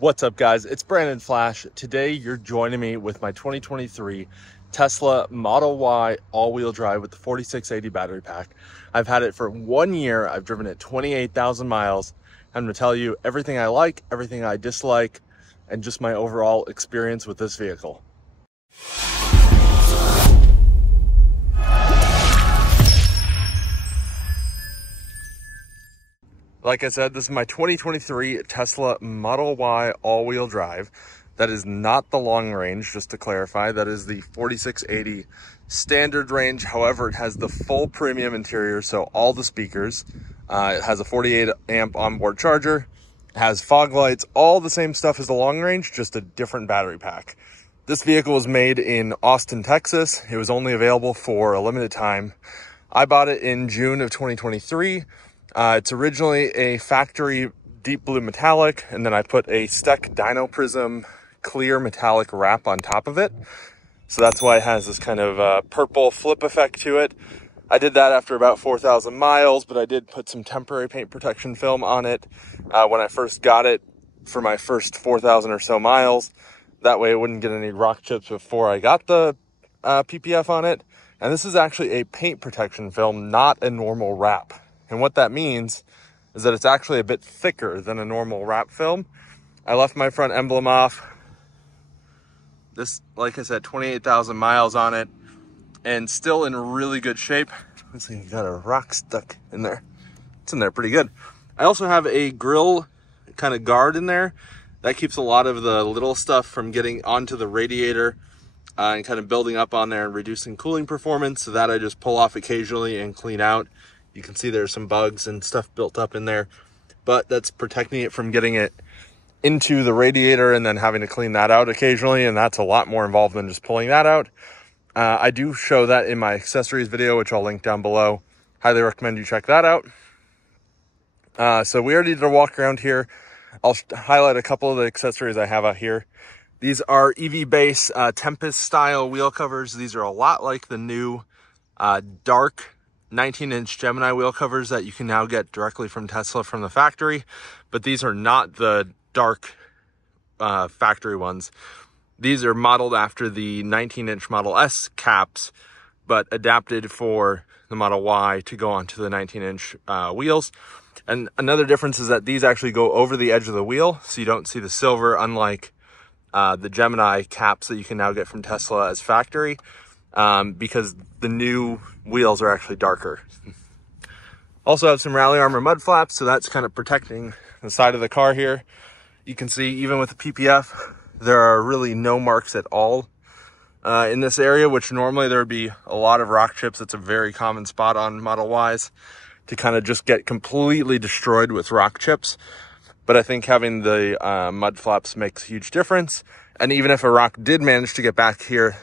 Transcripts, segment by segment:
What's up, guys? It's Brandon Flash. Today you're joining me with my 2023 Tesla Model Y all-wheel drive with the 4680 battery pack. I've had it for 1 year. I've driven it 28,000 miles. I'm going to tell you everything I like, everything I dislike, and just my overall experience with this vehicle. Like I said, this is my 2023 Tesla Model Y all-wheel drive. That is not the long range, just to clarify. That is the 4680 standard range. However, it has the full premium interior, so all the speakers. It has a 48 amp onboard charger. It has fog lights, all the same stuff as the long range, just a different battery pack. This vehicle was made in Austin, Texas. It was only available for a limited time. I bought it in June of 2023. It's originally a factory deep blue metallic, and then I put a Steck Dyno Prism clear metallic wrap on top of it. So that's why it has this kind of purple flip effect to it. I did that after about 4,000 miles, but I did put some temporary paint protection film on it when I first got it for my first 4,000 or so miles. That way it wouldn't get any rock chips before I got the PPF on it. And this is actually a paint protection film, not a normal wrap. And what that means is that it's actually a bit thicker than a normal wrap film. I left my front emblem off. This, like I said, 28,000 miles on it and still in really good shape. Looks like you got a rock stuck in there. It's in there pretty good. I also have a grill kind of guard in there. That keeps a lot of the little stuff from getting onto the radiator and kind of building up on there and reducing cooling performance. So that I just pull off occasionally and clean out. You can see there's some bugs and stuff built up in there, but that's protecting it from getting it into the radiator and then having to clean that out occasionally. And that's a lot more involved than just pulling that out. I do show that in my accessories video, which I'll link down below. Highly recommend you check that out. So we already did a walk around here. I'll highlight a couple of the accessories I have out here. These are EV Base Tempest style wheel covers. These are a lot like the new dark 19-inch Gemini wheel covers that you can now get directly from Tesla from the factory, but these are not the dark factory ones. These are modeled after the 19-inch Model S caps, but adapted for the Model Y to go onto the 19-inch wheels. And another difference is that these actually go over the edge of the wheel, so you don't see the silver, unlike the Gemini caps that you can now get from Tesla as factory. Because the new wheels are actually darker. Also have some Rally Armor mud flaps, so that's kind of protecting the side of the car here. You can see even with the PPF, there are really no marks at all in this area, which normally there would be a lot of rock chips. It's a very common spot on Model Ys to kind of just get completely destroyed with rock chips. But I think having the mud flaps makes a huge difference. And even if a rock did manage to get back here,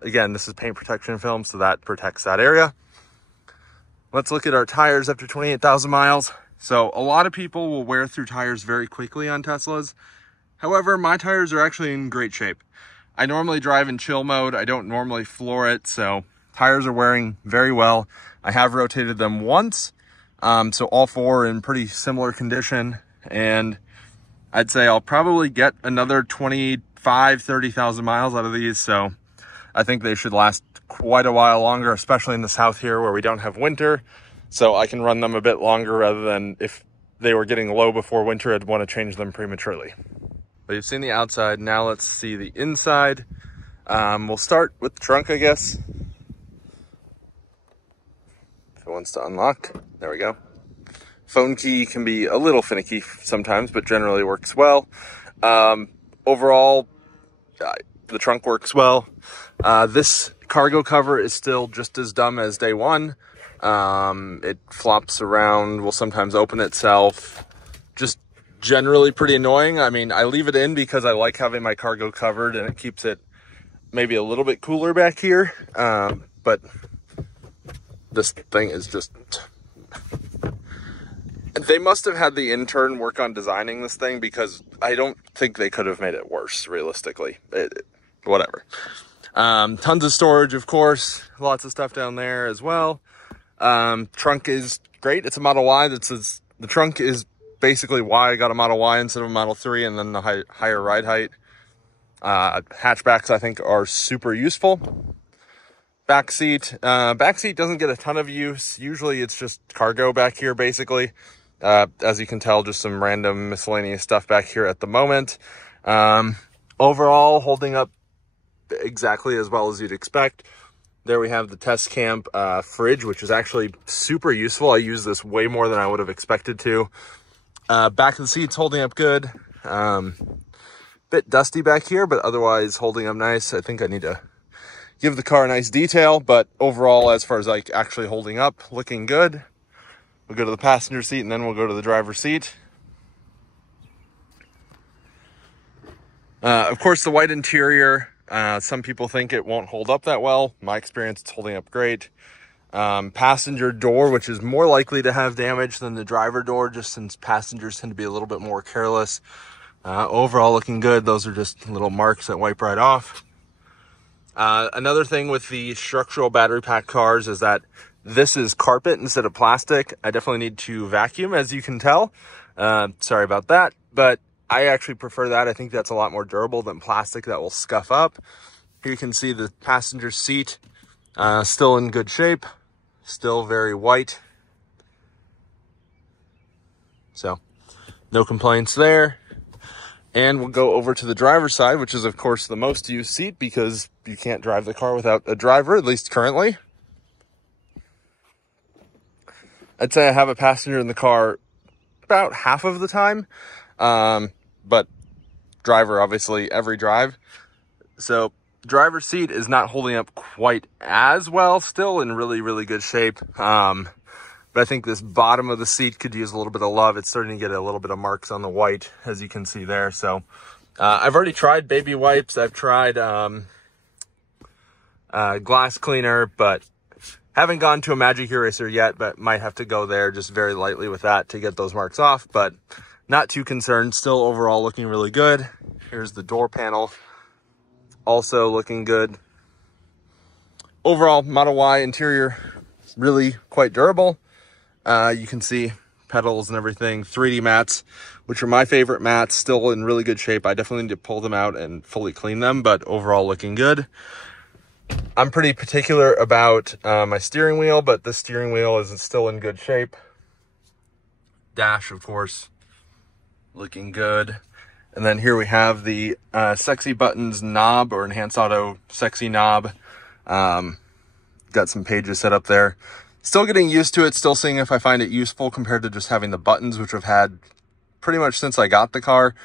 again, this is paint protection film, so that protects that area. Let's look at our tires after 28,000 miles. So a lot of people will wear through tires very quickly on Teslas. However, my tires are actually in great shape. I normally drive in chill mode. I don't normally floor it, so tires are wearing very well. I have rotated them once, so all four are in pretty similar condition. And I'd say I'll probably get another 30,000 miles out of these, so I think they should last quite a while longer, especially in the south here where we don't have winter. So I can run them a bit longer rather than if they were getting low before winter, I'd want to change them prematurely. But you've seen the outside, now let's see the inside. We'll start with the trunk, I guess. If it wants to unlock, there we go. Phone key can be a little finicky sometimes, but generally works well. Overall, the trunk works well. This cargo cover is still just as dumb as day one. It flops around, will sometimes open itself. Just generally pretty annoying. I mean, I leave it in because I like having my cargo covered and it keeps it maybe a little bit cooler back here. But this thing is just... They must have had the intern work on designing this thing because I don't think they could have made it worse, realistically. Whatever. Tons of storage, of course. Lots of stuff down there as well. Trunk is great. It's a Model Y. The trunk is basically why I got a Model Y instead of a Model 3, and then the higher ride height. Hatchbacks, I think, are super useful. Backseat doesn't get a ton of use. Usually it's just cargo back here, basically. As you can tell, just some random miscellaneous stuff back here at the moment. Overall, holding up exactly as well as you'd expect. There we have the test camp fridge, which is actually super useful. I use this way more than I would have expected to. Back of the seat's holding up good. Bit dusty back here, but otherwise holding up nice. I think I need to give the car a nice detail, but overall, as far as like actually holding up, looking good. We'll go to the passenger seat and then we'll go to the driver's seat. Of course, the white interior, some people think it won't hold up that well. My experience, it's holding up great. Passenger door, which is more likely to have damage than the driver door, just since passengers tend to be a little bit more careless. Overall looking good. Those are just little marks that wipe right off. Another thing with the structural battery pack cars is that this is carpet instead of plastic. I definitely need to vacuum, as you can tell. Sorry about that, but I actually prefer that. I think that's a lot more durable than plastic that will scuff up. Here you can see the passenger seat, still in good shape, still very white. So no complaints there. And we'll go over to the driver's side, which is, of course, the most used seat because you can't drive the car without a driver, at least currently. I'd say I have a passenger in the car about half of the time, but driver, obviously, every drive. So driver's seat is not holding up quite as well, still in really, really good shape. But I think this bottom of the seat could use a little bit of love. It's starting to get a little bit of marks on the white, as you can see there. So I've already tried baby wipes. I've tried glass cleaner, but haven't gone to a Magic Eraser yet, but might have to go there just very lightly with that to get those marks off. But not too concerned. Still overall looking really good. Here's the door panel. Also looking good. Overall, Model Y interior, really quite durable. You can see pedals and everything, 3D mats, which are my favorite mats, still in really good shape. I definitely need to pull them out and fully clean them, but overall looking good. I'm pretty particular about my steering wheel, but the steering wheel is still in good shape. Dash, of course, looking good. And then here we have the Sexy Buttons knob, or Enhanced Auto Sexy knob. Got some pages set up there. Still getting used to it, still seeing if I find it useful compared to just having the buttons, which I've had pretty much since I got the car.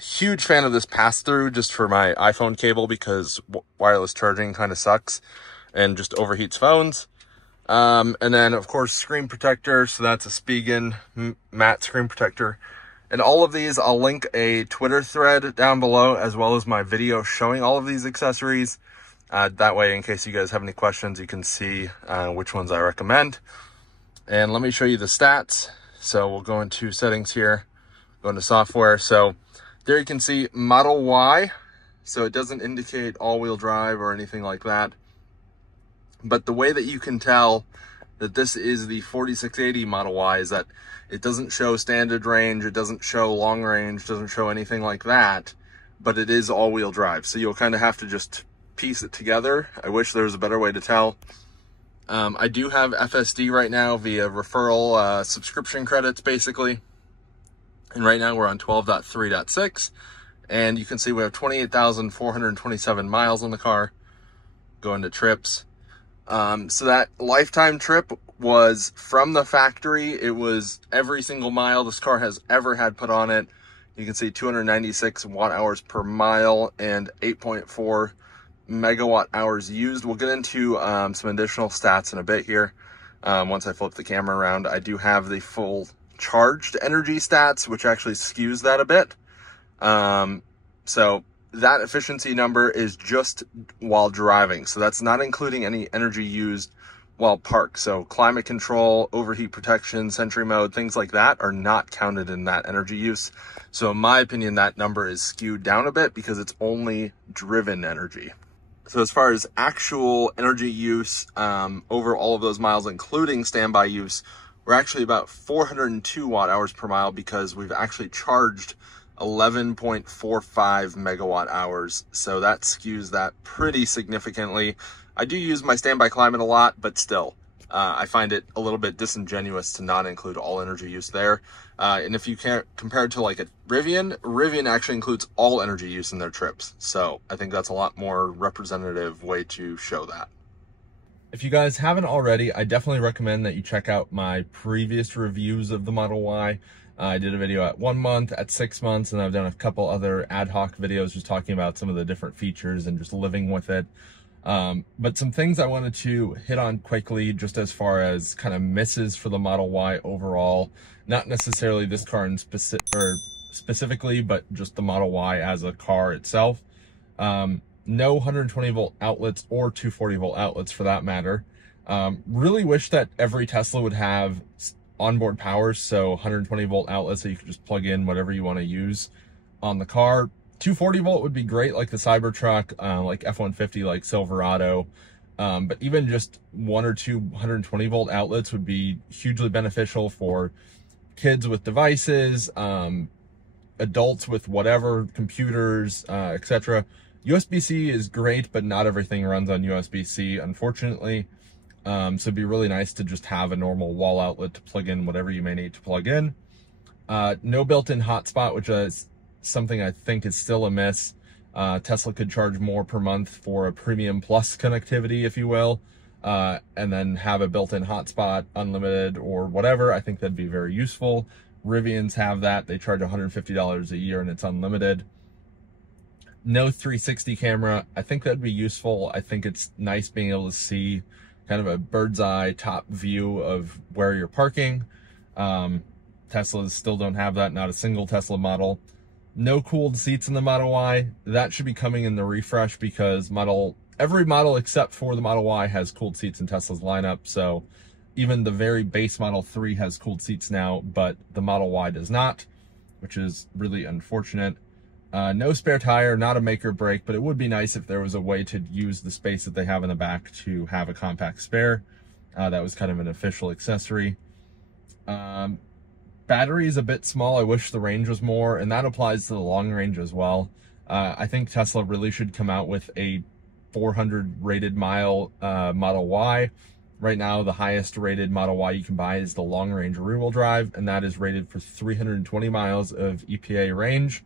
Huge fan of this pass-through just for my iPhone cable because wireless charging kind of sucks and just overheats phones. And then, of course, screen protector. So that's a Spigen matte screen protector. And all of these, I'll link a Twitter thread down below, as well as my video showing all of these accessories. That way, in case you guys have any questions, you can see which ones I recommend. And let me show you the stats. So we'll go into settings here, go into software. So there you can see Model Y. So it doesn't indicate all-wheel drive or anything like that. But the way that you can tell that this is the 4680 Model Y is that it doesn't show standard range, it doesn't show long range, doesn't show anything like that, but it is all-wheel drive. So you'll kind of have to just piece it together. I wish there was a better way to tell. I do have FSD right now via referral subscription credits, basically. And right now we're on 12.3.6. And you can see we have 28,427 miles on the car. Going to trips. So that lifetime trip was from the factory. It was every single mile this car has ever had put on it. You can see 296 watt hours per mile and 8.4 megawatt hours used. We'll get into some additional stats in a bit here. Once I flip the camera around, I do have the full charged energy stats, which actually skews that a bit. So that efficiency number is just while driving. So that's not including any energy used while parked. So climate control, overheat protection, Sentry mode, things like that are not counted in that energy use. So in my opinion, that number is skewed down a bit because it's only driven energy. So as far as actual energy use over all of those miles, including standby use, we're actually about 402 watt hours per mile because we've actually charged 11.45 megawatt hours. So that skews that pretty significantly. I do use my standby climate a lot, but still, I find it a little bit disingenuous to not include all energy use there. And if you can't compare it to like a Rivian actually includes all energy use in their trips. So I think that's a lot more representative way to show that. If you guys haven't already, I definitely recommend that you check out my previous reviews of the Model Y. I did a video at 1 month, at 6 months, and I've done a couple other ad hoc videos just talking about some of the different features and just living with it. But some things I wanted to hit on quickly, just as far as kind of misses for the Model Y overall, not necessarily this car in specifically, but just the Model Y as a car itself. No 120 volt outlets or 240 volt outlets for that matter. Really wish that every Tesla would have onboard power, so 120 volt outlets so you can just plug in whatever you want to use on the car. 240 volt would be great, like the Cybertruck, like F-150, like Silverado. But even just 1 or 2 120 volt outlets would be hugely beneficial for kids with devices, adults with whatever, computers, etc. USB-C is great, but not everything runs on USB-C, unfortunately. So it'd be really nice to just have a normal wall outlet to plug in whatever you may need to plug in. No built-in hotspot, which is something I think is still a miss. Tesla could charge more per month for a premium plus connectivity, if you will, and then have a built-in hotspot, unlimited or whatever. I think that'd be very useful. Rivians have that. They charge $150 a year and it's unlimited. No 360 camera. I think that'd be useful. I think it's nice being able to see kind of a bird's eye top view of where you're parking. Teslas still don't have that, not a single Tesla model. No cooled seats in the Model Y. That should be coming in the refresh because every model except for the Model Y has cooled seats in Tesla's lineup. So even the very base Model 3 has cooled seats now, but the Model Y does not, which is really unfortunate. No spare tire, not a make or break, but it would be nice if there was a way to use the space that they have in the back to have a compact spare. That was kind of an official accessory. Battery is a bit small. I wish the range was more, and that applies to the long range as well. I think Tesla really should come out with a 400 rated mile Model Y. Right now, the highest rated Model Y you can buy is the long range rear wheel drive, and that is rated for 320 miles of EPA range.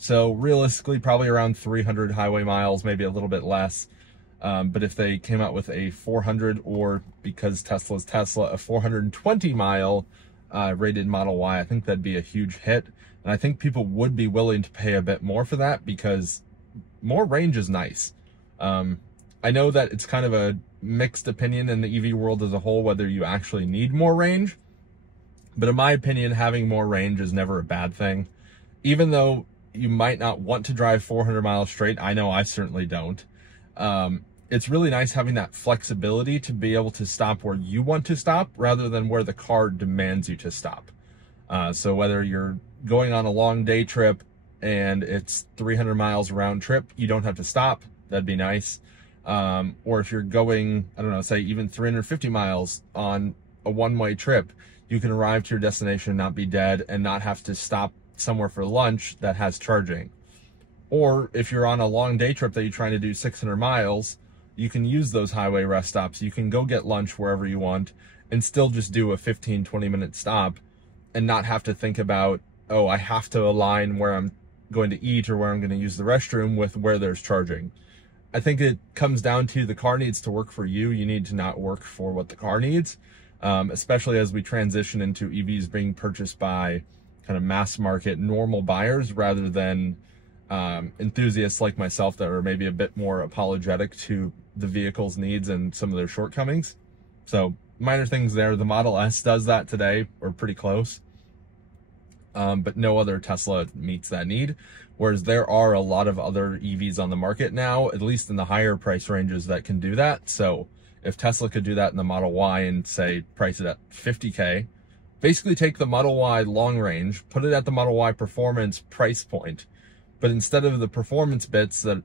So realistically, probably around 300 highway miles, maybe a little bit less. But if they came out with a 400, or because Tesla's Tesla, a 420 mile rated Model Y, I think that'd be a huge hit. And I think people would be willing to pay a bit more for that because more range is nice. I know that it's kind of a mixed opinion in the EV world as a whole, whether you actually need more range. But in my opinion, having more range is never a bad thing. Even though you might not want to drive 400 miles straight, I know I certainly don't. It's really nice having that flexibility to be able to stop where you want to stop rather than where the car demands you to stop. So whether you're going on a long day trip and it's 300 miles round trip, you don't have to stop. That'd be nice. Or if you're going, I don't know, say even 350 miles on a one-way trip, you can arrive to your destination, not be dead, and not have to stop somewhere for lunch that has charging. Or if you're on a long day trip that you're trying to do 600 miles, you can use those highway rest stops. You can go get lunch wherever you want and still just do a 15-20 minute stop and not have to think about, oh, I have to align where I'm going to eat or where I'm going to use the restroom with where there's charging. I think it comes down to the car needs to work for you. You need to not work for what the car needs, especially as we transition into EVs being purchased by kind of mass market normal buyers rather than enthusiasts like myself that are maybe a bit more apologetic to the vehicle's needs and some of their shortcomings. So minor things there. The Model S does that today, or pretty close. But no other Tesla meets that need. Whereas there are a lot of other EVs on the market now, at least in the higher price ranges, that can do that. So if Tesla could do that in the Model Y and say price it at $50K, basically take the Model Y long range, put it at the Model Y performance price point, but instead of the performance bits that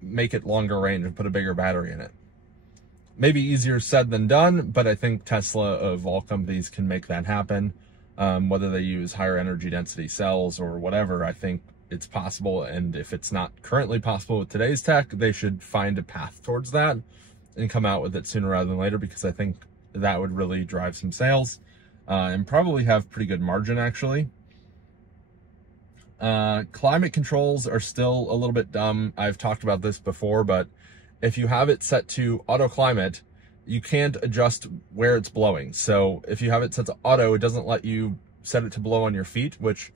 make it longer range and put a bigger battery in it. Maybe easier said than done, but I think Tesla of all companies can make that happen. Whether they use higher energy density cells or whatever, I think it's possible. And if it's not currently possible with today's tech, they should find a path towards that and come out with it sooner rather than later, because I think that would really drive some sales and probably have pretty good margin, actually. Climate controls are still a little bit dumb. I've talked about this before, but if you have it set to auto climate, you can't adjust where it's blowing. So if you have it set to auto, it doesn't let you set it to blow on your feet, which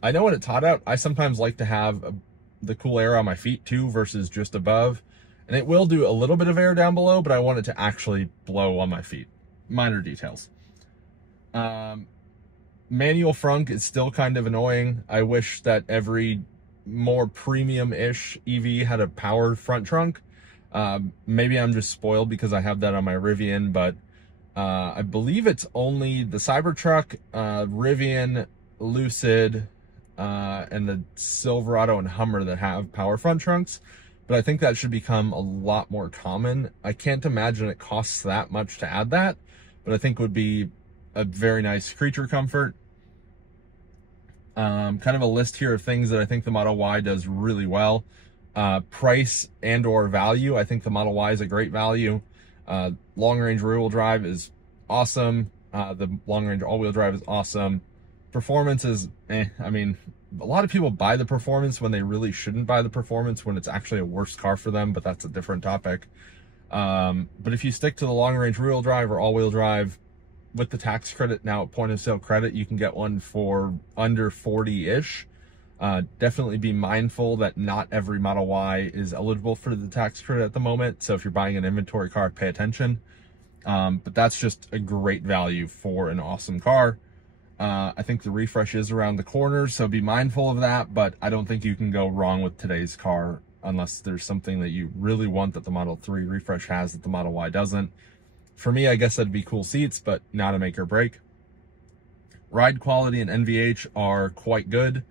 I know when it's hot out, I sometimes like to have the cool air on my feet too versus just above. And it will do a little bit of air down below, but I want it to actually blow on my feet. Minor details. Manual frunk is still kind of annoying. I wish that every more premium-ish EV had a powered front trunk. Maybe I'm just spoiled because I have that on my Rivian, but I believe it's only the Cybertruck, Rivian, Lucid, and the Silverado and Hummer that have power front trunks. But I think that should become a lot more common. I can't imagine it costs that much to add that, but I think would be a very nice creature comfort. Kind of a list here of things that I think the Model Y does really well. Price and or value. I think the Model Y is a great value. Long range rear wheel drive is awesome. The long range all wheel drive is awesome. Performance is I mean, a lot of people buy the performance when they really shouldn't buy the performance, when it's actually a worse car for them, but that's a different topic. But if you stick to the long range rear wheel drive or all wheel drive, with the tax credit now at point of sale credit, you can get one for under 40-ish. Definitely be mindful that not every Model Y is eligible for the tax credit at the moment. So if you're buying an inventory car, pay attention. But that's just a great value for an awesome car. I think the refresh is around the corner, so be mindful of that, but I don't think you can go wrong with today's car unless there's something that you really want that the Model 3 refresh has that the Model Y doesn't. For me, I guess that'd be cool seats, but not a make or break. Ride quality and NVH are quite good.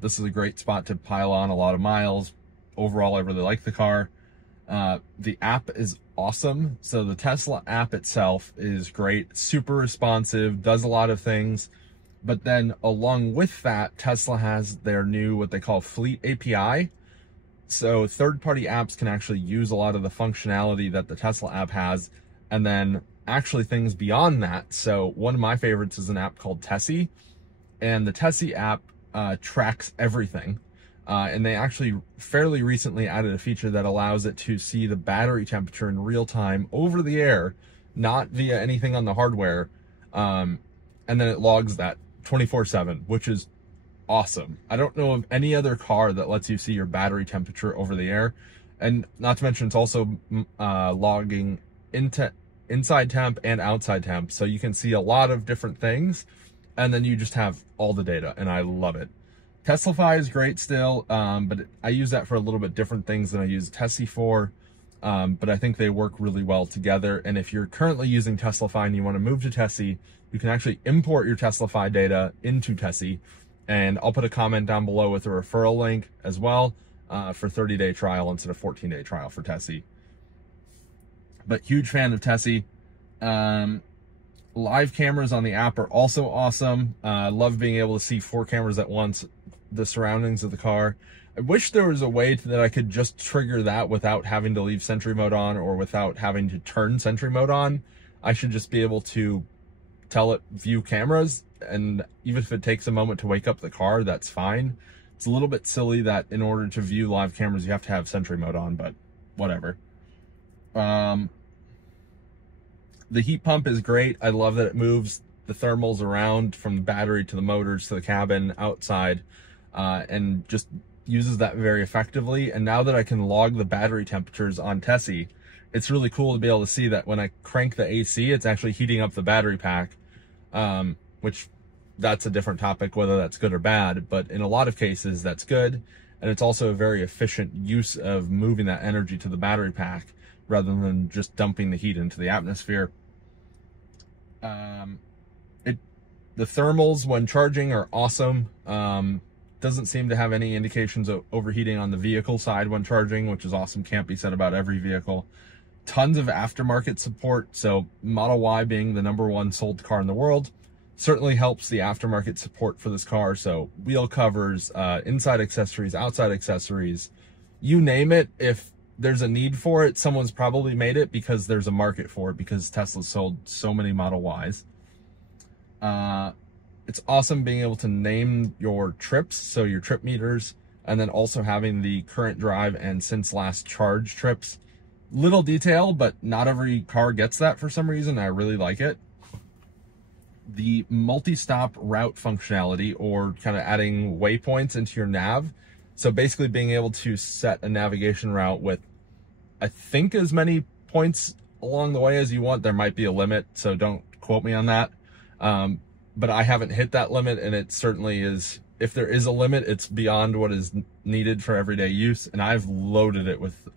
This is a great spot to pile on a lot of miles. Overall, I really like the car. The app is awesome. So the Tesla app itself is great, super responsive, does a lot of things. But then along with that, Tesla has their new, what they call Fleet API. So third-party apps can actually use a lot of the functionality that the Tesla app has, and then actually things beyond that. So one of my favorites is an app called Tessie, and the Tessie app tracks everything. And they actually fairly recently added a feature that allows it to see the battery temperature in real time over the air, not via anything on the hardware. And then it logs that 24/7, which is awesome. I don't know of any other car that lets you see your battery temperature over the air. And not to mention, it's also logging inside temp and outside temp. So you can see a lot of different things, and then you just have all the data, and I love it. Teslafy is great still, but I use that for a little bit different things than I use Tessie for. But I think they work really well together. And if you're currently using Teslafy and you want to move to Tessie, you can actually import your Teslafy data into Tessie. And I'll put a comment down below with a referral link as well for 30-day trial instead of 14-day trial for Tessie. But huge fan of Tessie. Live cameras on the app are also awesome. I love being able to see 4 cameras at once, the surroundings of the car. I wish there was a way that I could just trigger that without having to leave Sentry Mode on or without having to turn Sentry Mode on. I should just be able to tell it view cameras, and even if it takes a moment to wake up the car, that's fine. It's a little bit silly that in order to view live cameras, you have to have Sentry Mode on, but whatever. The heat pump is great. I love that it moves the thermals around from the battery to the motors to the cabin outside, and just uses that very effectively. And now that I can log the battery temperatures on Tessie, it's really cool to be able to see that when I crank the AC, it's actually heating up the battery pack, which that's a different topic, whether that's good or bad, but in a lot of cases that's good. And it's also a very efficient use of moving that energy to the battery pack rather than just dumping the heat into the atmosphere. The thermals when charging are awesome. Doesn't seem to have any indications of overheating on the vehicle side when charging, which is awesome. Can't be said about every vehicle. tons of aftermarket support. So Model Y being the #1 sold car in the world certainly helps the aftermarket support for this car. So wheel covers, inside accessories, outside accessories, you name it. If there's a need for it, someone's probably made it because there's a market for it, because Tesla's sold so many Model Ys. It's awesome being able to name your trips, so your trip meters, and then also having the current drive and since last charge trips. Little detail, but not every car gets that for some reason. I really like it. The multi-stop route functionality, or kind of adding waypoints into your nav. So basically being able to set a navigation route with, I think, as many points along the way as you want. There might be a limit, so don't quote me on that. But I haven't hit that limit, and it certainly is, if there is a limit, it's beyond what is needed for everyday use. And I've loaded it with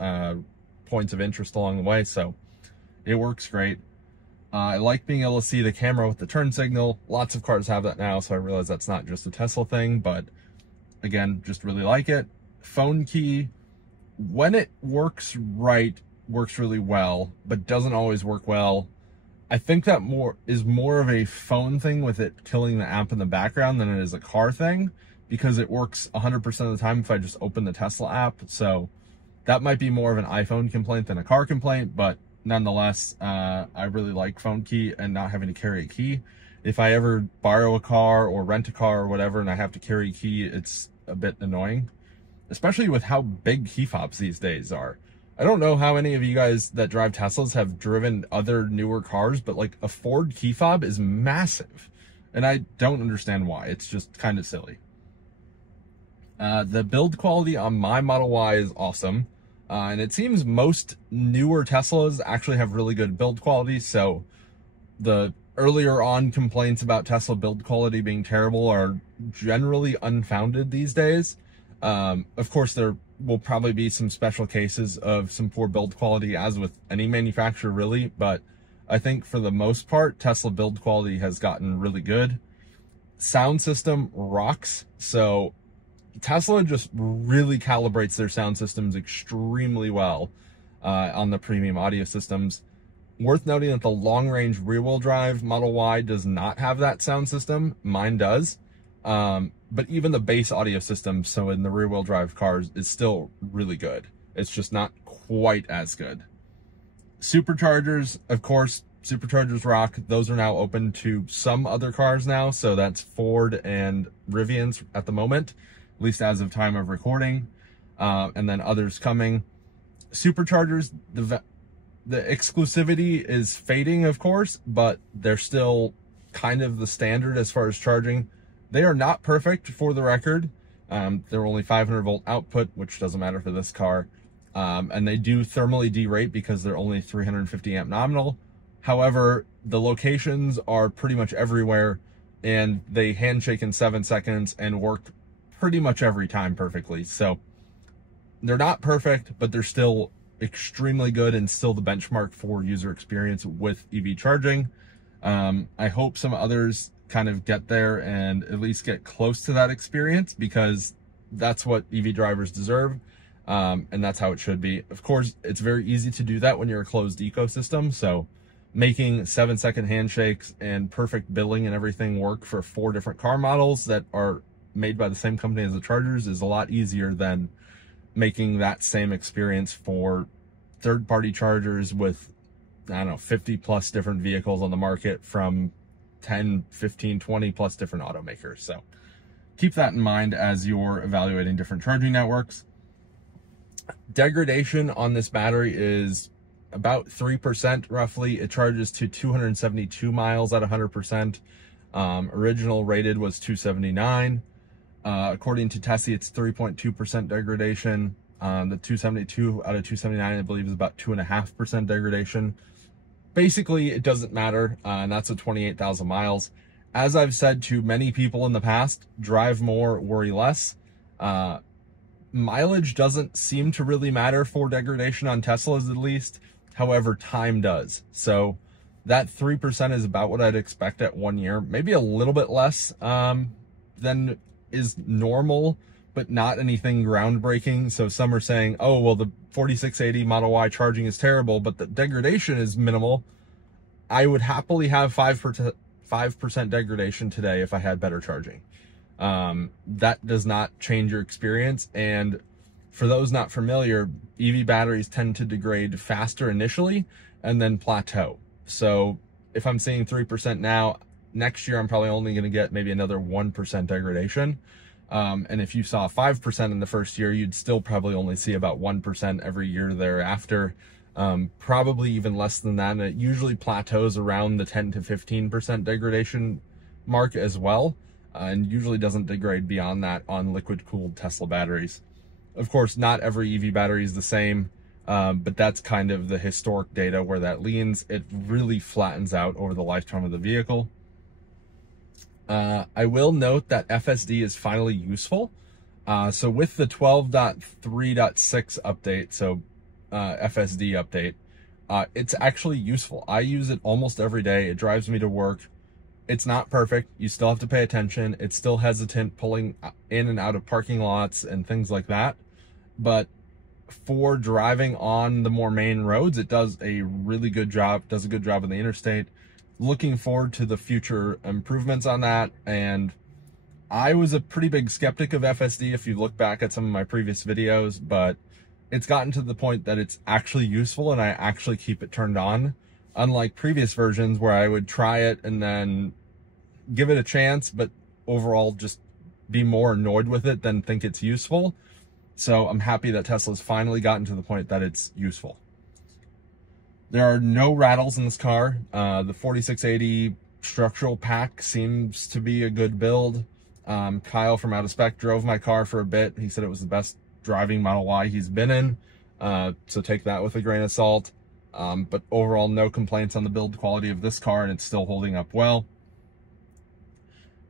points of interest along the way, so it works great. I like being able to see the camera with the turn signal. Lots of cars have that now, so I realize that's not just a Tesla thing, but again, just really like it. Phone key, when it works right, works really well, but doesn't always work well. I think that is more of a phone thing, with it killing the app in the background, than it is a car thing, because it works 100% of the time if I just open the Tesla app. So that might be more of an iPhone complaint than a car complaint, but nonetheless, I really like phone key and not having to carry a key. If I ever borrow a car or rent a car or whatever and I have to carry a key, it's a bit annoying, especially with how big key fobs these days are. I don't know how any of you guys that drive Teslas have driven other newer cars, but like a Ford key fob is massive, and I don't understand why. It's just kind of silly. The build quality on my Model Y is awesome. And it seems most newer Teslas actually have really good build quality. So the earlier on complaints about Tesla build quality being terrible are generally unfounded these days. Of course, there will probably be some special cases of some poor build quality, as with any manufacturer really, but I think for the most part, Tesla build quality has gotten really good. Sound system rocks. So Tesla just really calibrates their sound systems extremely well on the premium audio systems. Worth noting that the long-range rear-wheel drive Model Y does not have that sound system. Mine does. But even the base audio system, so in the rear-wheel drive cars, is still really good. It's just not quite as good. Superchargers, of course, superchargers rock. Those are now open to some other cars now, so that's Ford and Rivian's at the moment, at least as of time of recording, and then others coming. Superchargers, the exclusivity is fading, of course, but they're still kind of the standard as far as charging. They are not perfect, for the record. They're only 500 volt output, which doesn't matter for this car. And they do thermally derate because they're only 350 amp nominal. However, the locations are pretty much everywhere, and they handshake in 7 seconds and work pretty much every time perfectly. So they're not perfect, but they're still extremely good and still the benchmark for user experience with EV charging. I hope some others kind of get there and at least get close to that experience, because that's what EV drivers deserve. And that's how it should be. Of course, it's very easy to do that when you're a closed ecosystem. So making 7-second handshakes and perfect billing and everything work for 4 different car models that are made by the same company as the chargers is a lot easier than making that same experience for third-party chargers with, I don't know, 50 plus different vehicles on the market from 10, 15, 20 plus different automakers. So keep that in mind as you're evaluating different charging networks. Degradation on this battery is about 3% roughly. It charges to 272 miles at 100%. Original rated was 279. According to Tessie, it's 3.2% degradation. The 272 out of 279, I believe, is about 2.5% degradation. Basically, it doesn't matter, and that's at 28,000 miles. As I've said to many people in the past, drive more, worry less. Mileage doesn't seem to really matter for degradation on Teslas, at least. However, time does. So that 3% is about what I'd expect at 1 year. Maybe a little bit less than is normal, but not anything groundbreaking. So some are saying, oh, well, the 4680 Model Y charging is terrible, but the degradation is minimal. I would happily have 5% degradation today if I had better charging. That does not change your experience. And for those not familiar, EV batteries tend to degrade faster initially and then plateau. So if I'm seeing 3% now, next year I'm probably only going to get maybe another 1% degradation. And if you saw 5% in the first year, you'd still probably only see about 1% every year thereafter. Probably even less than that. And it usually plateaus around the 10 to 15% degradation mark as well. And usually doesn't degrade beyond that on liquid cooled Tesla batteries. Of course, not every EV battery is the same, but that's kind of the historic data where that leans. It really flattens out over the lifetime of the vehicle. I will note that FSD is finally useful. So with the 12.3.6 update, so FSD update, it's actually useful. I use it almost every day. It drives me to work. It's not perfect. You still have to pay attention. It's still hesitant pulling in and out of parking lots and things like that. But for driving on the more main roads, it does a really good job, does a good job on the interstate. Looking forward to the future improvements on that. And I was a pretty big skeptic of FSD if you look back at some of my previous videos, but it's gotten to the point that it's actually useful and I actually keep it turned on. Unlike previous versions where I would try it and then give it a chance, but overall just be more annoyed with it than think it's useful. So I'm happy that Tesla's finally gotten to the point that it's useful. There are no rattles in this car. The 4680 structural pack seems to be a good build. Kyle from Out of Spec drove my car for a bit. He said it was the best driving Model Y he's been in. So take that with a grain of salt. But overall, no complaints on the build quality of this car, and it's still holding up well.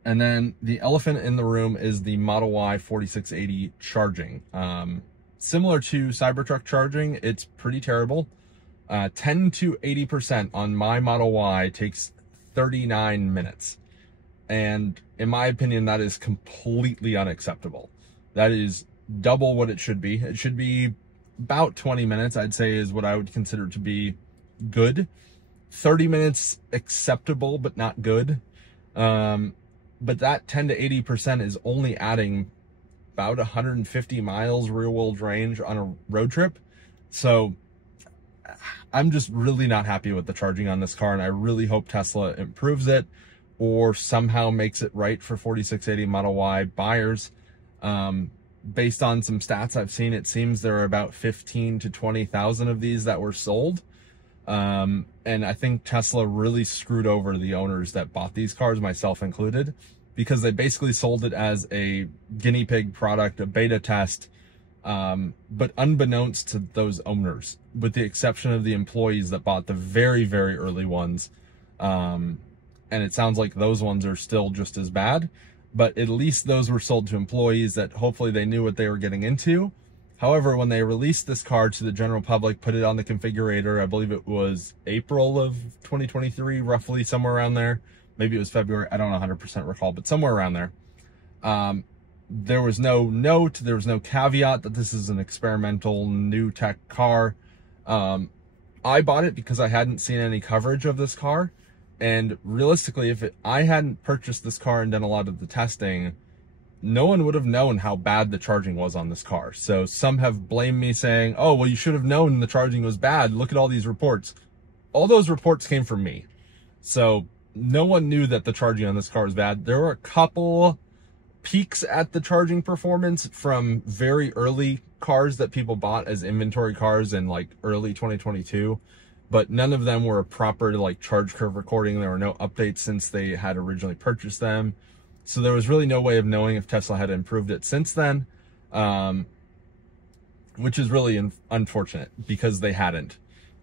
And then the elephant in the room is the Model Y 4680 charging. Similar to Cybertruck charging, it's pretty terrible. 10 to 80% on my Model Y takes 39 minutes. And in my opinion, that is completely unacceptable. That is double what it should be. It should be about 20 minutes, I'd say, is what I would consider to be good. 30 minutes acceptable, but not good. But that 10 to 80% is only adding about 150 miles real world range on a road trip. So I'm just really not happy with the charging on this car, and I really hope Tesla improves it or somehow makes it right for 4680 Model Y buyers. Based on some stats I've seen, it seems there are about 15 to 20,000 of these that were sold. And I think Tesla really screwed over the owners that bought these cars, myself included, because they basically sold it as a guinea pig product, a beta test, but unbeknownst to those owners, with the exception of the employees that bought the very, very early ones. And it sounds like those ones are still just as bad, but at least those were sold to employees that hopefully they knew what they were getting into. However, when they released this car to the general public, put it on the configurator, I believe it was April of 2023, roughly somewhere around there. Maybe it was February. I don't 100% recall, but somewhere around there. There was no note. There was no caveat that this is an experimental new tech car. I bought it because I hadn't seen any coverage of this car. And realistically, if I hadn't purchased this car and done a lot of the testing, no one would have known how bad the charging was on this car. So some have blamed me saying, oh, well, you should have known the charging was bad. Look at all these reports. All those reports came from me. So no one knew that the charging on this car was bad. There were a couple peaks at the charging performance from very early cars that people bought as inventory cars in like early 2022. But none of them were a proper like charge curve recording. There were no updates since they had originally purchased them. So there was really no way of knowing if Tesla had improved it since then, which is really unfortunate because they hadn't,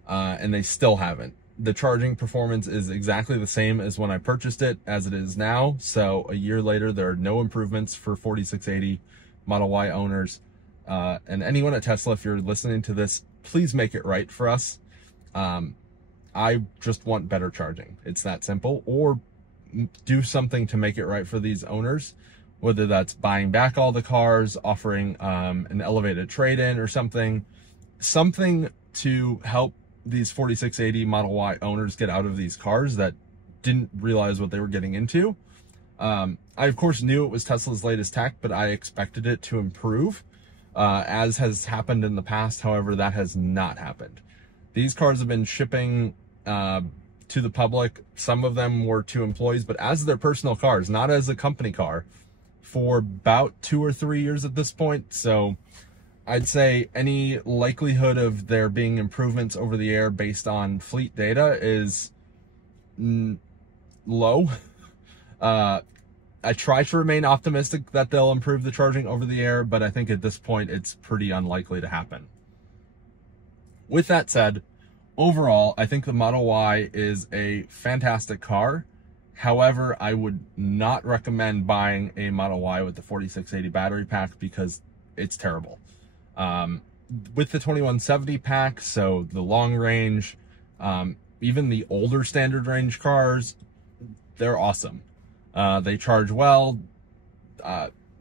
and they still haven't. The charging performance is exactly the same as when I purchased it as it is now. So a year later, there are no improvements for 4680 Model Y owners. And anyone at Tesla, if you're listening to this, please make it right for us. I just want better charging. It's that simple. Or do something to make it right for these owners, whether that's buying back all the cars, offering an elevated trade-in or something to help these 4680 Model Y owners get out of these cars that didn't realize what they were getting into. I of course knew it was Tesla's latest tech, but I expected it to improve, as has happened in the past. However, that has not happened. These cars have been shipping to the public. Some of them were to employees, but as their personal cars, not as a company car, for about 2 or 3 years at this point. So I'd say any likelihood of there being improvements over the air based on fleet data is low. I try to remain optimistic that they'll improve the charging over the air, but I think at this point it's pretty unlikely to happen. With that said, overall, I think the Model Y is a fantastic car. However, I would not recommend buying a Model Y with the 4680 battery pack because it's terrible. With the 2170 pack, so the long range, even the older standard range cars, they're awesome. They charge well,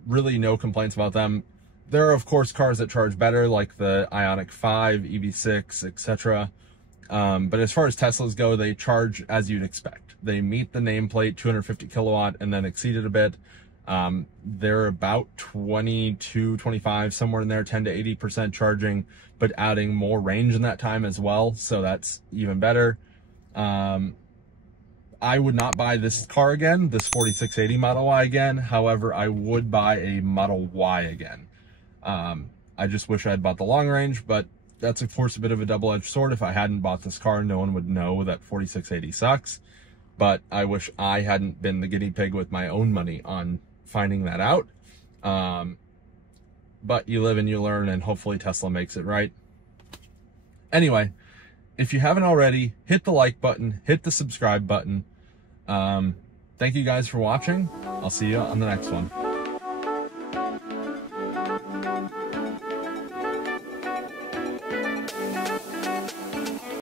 really no complaints about them. There are, of course, cars that charge better, like the Ioniq 5, EV6, etc. But as far as Teslas go, they charge as you'd expect. They meet the nameplate, 250 kilowatt, and then exceed it a bit. They're about 22, 25, somewhere in there, 10 to 80% charging, but adding more range in that time as well. So that's even better. I would not buy this car again, this 4680 Model Y again. However, I would buy a Model Y again. I just wish I had bought the long range, but that's of course a bit of a double-edged sword. If I hadn't bought this car, no one would know that 4680 sucks. But I wish I hadn't been the guinea pig with my own money on finding that out. But you live and you learn, and hopefully Tesla makes it right. Anyway, if you haven't already, hit the like button, hit the subscribe button. Thank you guys for watching. I'll see you on the next one.